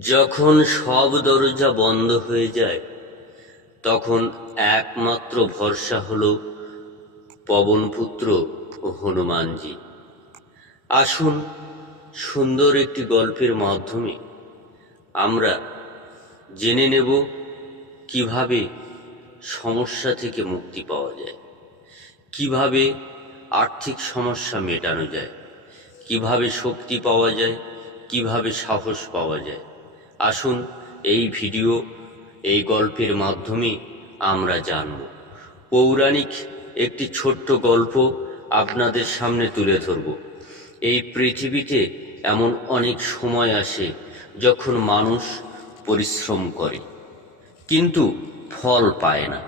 যখন সব দরজা বন্ধ হয়ে যায় তখন একমাত্র ভরসা হলো পবনপুত্র ও হনুমানজি। আসুন সুন্দর একটি গল্পের মাধ্যমে আমরা জেনে নেব কিভাবে সমস্যা থেকে মুক্তি পাওয়া যায়, কিভাবে আর্থিক সমস্যা মেটানো যায়, কিভাবে শক্তি পাওয়া যায়, কিভাবে সাহস পাওয়া যায়। আসুন এই গল্পের মাধ্যমে আমরা জানব। পৌরাণিক একটি ছোট্ট গল্প আপনাদের সামনে তুলে ধরব। এই পৃথিবীতে এমন অনেক সময় আসে যখন মানুষ পরিশ্রম করে কিন্তু ফল পায় না।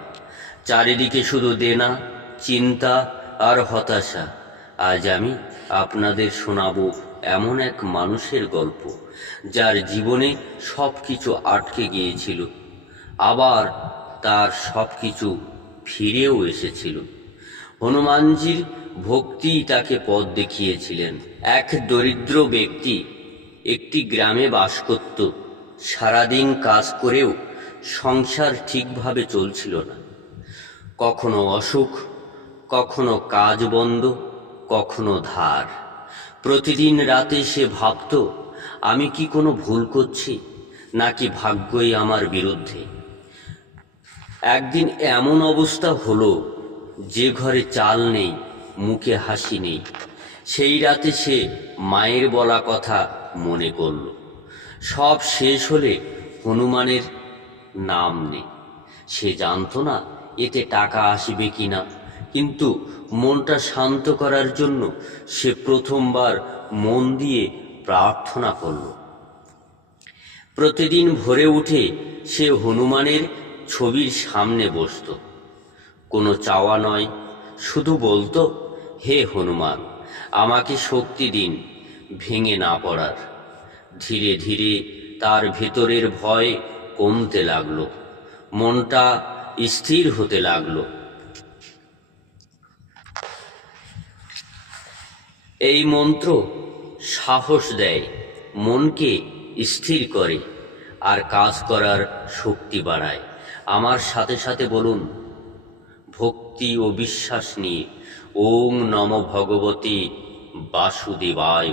চারিদিকে শুধু দেনা, চিন্তা আর হতাশা। আজ আমি আপনাদের শোনাবো এমন এক মানুষের গল্প যার জীবনে সব কিছু আটকে গিয়েছিল, আবার তার সব কিছু ফিরেও এসেছিল। হনুমানজির ভক্তি তাকে পথ দেখিয়েছিলেন। এক দরিদ্র ব্যক্তি একটি গ্রামে বাস করত। সারাদিন কাজ করেও সংসার ঠিকভাবে চলছিল না। কখনো অসুখ, কখনো কাজ বন্ধ, কখনো ধার। প্রতিদিন রাতে সে ভাবত, আমি কি কোনো ভুল করছি, নাকি ভাগ্যই আমার বিরুদ্ধে। একদিন এমন অবস্থা হলো যে ঘরে চাল নেই, মুখে হাসি নেই। সেই রাতে সে মায়ের বলা কথা মনে করল। সব শেষ হলে হনুমানের নাম নেই। সে জানত না এতে টাকা আসবে কিনা, কিন্তু মনটা শান্ত করার জন্য সে প্রথমবার মন দিয়ে প্রার্থনা করল। প্রতিদিন ভোরে উঠে সে হনুমানের ছবির সামনে বসত। কোনো চাওয়া নয়, শুধু বলতো, হে হনুমান, আমাকে শক্তি দিন ভেঙে না পড়ার। ধীরে ধীরে তার ভেতরের ভয় কমতে লাগলো, মনটা স্থির হতে লাগলো। এই মন্ত্র সাহস দেয়, মনকে স্থির করে আর কাজ করার শক্তি বাড়ায়। আমার সাথে সাথে বলুন, ভক্তি ও বিশ্বাস নিয়ে, ওং নম ভগবতী বাসুদেবায়,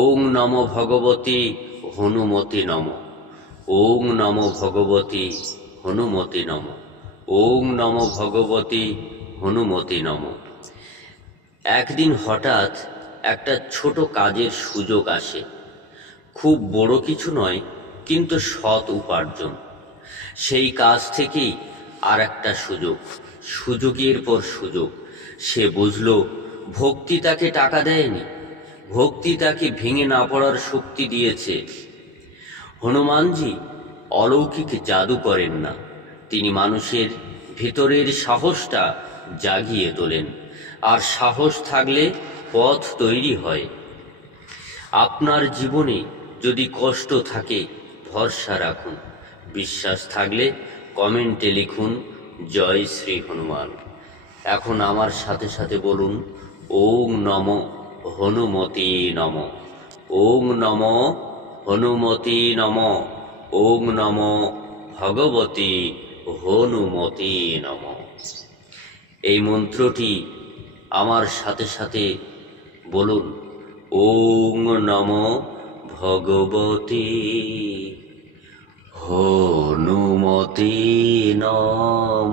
ওং নম ভগবতী হনুমতে নম, ওং নম ভগবতী হনুমতে নম, ওং নম ভগবতী হনুমতে নম। একদিন হঠাৎ একটা ছোট কাজের সুযোগ আসে। খুব বড় কিছু নয়, কিন্তু সৎ উপার্জন। সেই কাজ থেকেই আর একটা সুযোগ, সুযোগের পর সুযোগ। সে বুঝল, ভক্তি তাকে টাকা দেয়নি, ভক্তি তাকে ভেঙে না পড়ার শক্তি দিয়েছে। হনুমানজি অলৌকিক জাদু করেন না, তিনি মানুষের ভেতরের সাহসটা জাগিয়ে তোলেন। আর সাহস থাকলে পথ তৈরি হয়। আপনার জীবনে যদি কষ্ট থাকে, ভরসা রাখুন। বিশ্বাস থাকলে কমেন্টে লিখুন, জয় শ্রী হনুমান। এখন আমার সাথে সাথে বলুন, ওং নম হনুমতে নম, ওং নম হনুমতে নম, ওং নম ভগবতী হনুমতে নম। এই মন্ত্রটি আমার সাথে সাথে বলুন, ওং নম ভগবতী হনুমতে নম,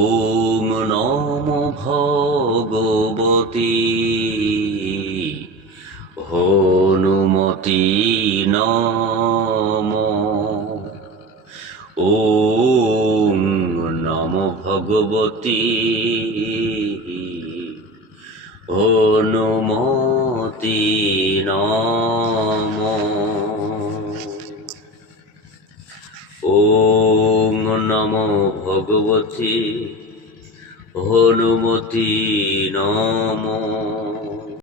ওং নম ভগবতী হনুমতে নম, ওং নম ভগবতী হনুমতে নম, ওং নম ভগবতী হনুমতে নম।